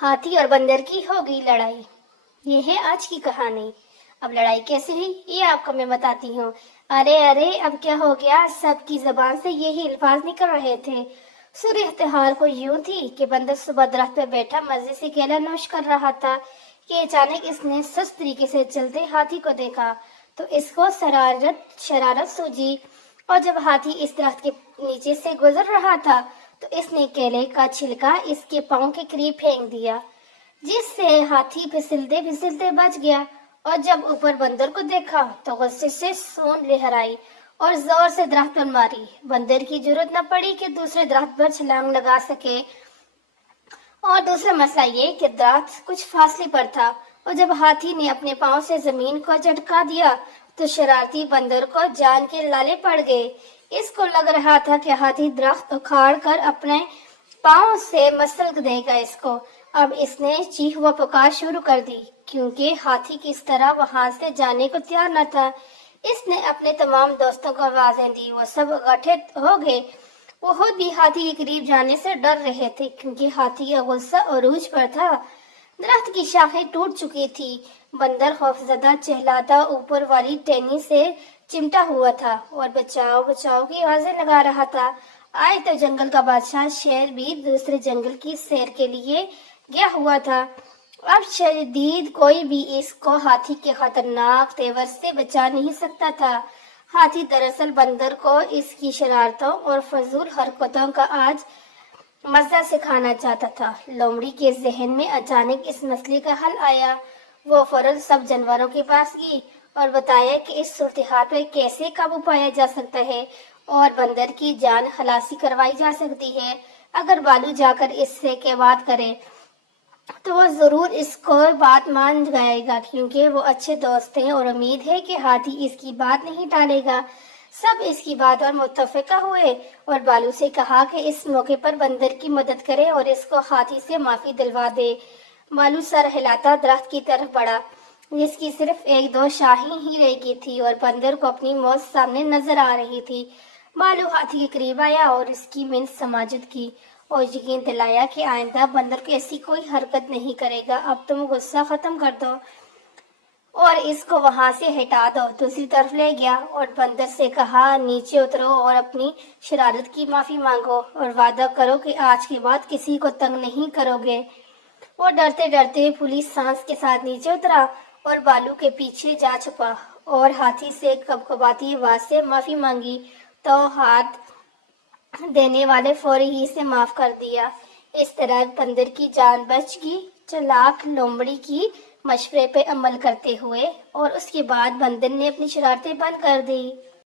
हाथी और बंदर की हो गई लड़ाई। ये है आज की कहानी। अब लड़ाई कैसे हुई ये आपको मैं बताती हूँ। अरे अरे अब क्या हो गया, सबकी जबान से यही अल्फाज निकल रहे थे। सूरत हाल को यूं थी कि बंदर सुबह दरख्त पर बैठा मजे से केला नोश कर रहा था कि अचानक इसने सुस्त तरीके से चलते हाथी को देखा। तो इसको शरारत शरारत सूझी और जब हाथी इस दरख्त के नीचे से गुजर रहा था तो इसने केले का छिलका इसके पांव के करीब फेंक दिया, जिससे हाथी फिसलते फिसलते बच गया। और जब ऊपर बंदर को देखा तो गुस्से से सूंड लहराई और जोर से दरख्त पर मारी। बंदर की जरूरत न पड़ी कि दूसरे दरख्त पर छलांग लगा सके। और दूसरा मसला ये कि दरख्त कुछ फासले पर था और जब हाथी ने अपने पांव से जमीन को झटका दिया तो शरारती बंदर को जान के लाले पड़ गए। इसको लग रहा था कि हाथी दरख्त उखाड़ कर अपने पांव से मसल देगा इसको। अब इसने चीख व पुकार शुरू कर दी क्योंकि हाथी किस तरह वहां से जाने को तैयार न था। इसने अपने तमाम दोस्तों को आवाजें दी, वो सब इकट्ठे हो गए। वो खुद भी हाथी के करीब जाने से डर रहे थे क्योंकि हाथी का गुस्सा अरूज पर था। दरख्त की शाखें टूट चुकी थी। बंदर खौफजदा चिल्लाता ऊपर वाली टहनी से चिमटा हुआ था और बचाओ बचाओ की आवाजें लगा रहा था। आज तो जंगल का बादशाह शेर भी दूसरे जंगल की सैर के लिए गया हुआ था। अब शदीद कोई भी इसको हाथी के खतरनाक तेवर से बचा नहीं सकता था। हाथी दरअसल बंदर को इसकी शरारतों और फजूल हरकतों का आज मजा सिखाना चाहता था। लोमड़ी के जहन में अचानक इस मसले का हल आया। वो फौरन सब जानवरों के पास गई और बताया कि इस सूरत-ए-हाल पर कैसे काबू पाया जा सकता है और बंदर की जान खलासी करवाई जा सकती है। अगर बालू जाकर इससे के बात करे तो वो जरूर इसको बात मान जाएगा क्योंकि वो अच्छे दोस्त हैं और उम्मीद है कि हाथी इसकी बात नहीं टालेगा। सब इसकी बात पर मुत्तफिका हुए और बालू से कहा कि इस मौके पर बंदर की मदद करे और इसको हाथी से माफी दिलवा दे। बालू सर हिलाता दरख्त की तरफ बढ़ा जिसकी सिर्फ एक दो शाखें ही रह गई थी और बंदर को अपनी मौत सामने नजर आ रही थी। बालू हाथी के करीब आया और इसकी मिन्नत समाजत की और यकीन दिलाया कि आइंदा बंदर की ऐसी कोई हरकत नहीं करेगा। अब तुम गुस्सा खत्म कर दो और इसको वहां से हटा दो। दूसरी तरफ ले गया और बंदर से कहा नीचे उतरो और अपनी शरारत की माफी मांगो और वादा करो कि आज के बाद किसी को तंग नहीं करोगे। वो डरते डरते पुलिस सांस के साथ नीचे उतरा और बालू के पीछे जा छुपा और हाथी से कबकबाती आवाज से माफी मांगी तो हाथ देने वाले फौरी ही से माफ कर दिया। इस तरह बंदर की जान बच गई। चालाक लोमड़ी की मशवरे पे अमल करते हुए और उसके बाद बंदर ने अपनी शरारतें बंद कर दी।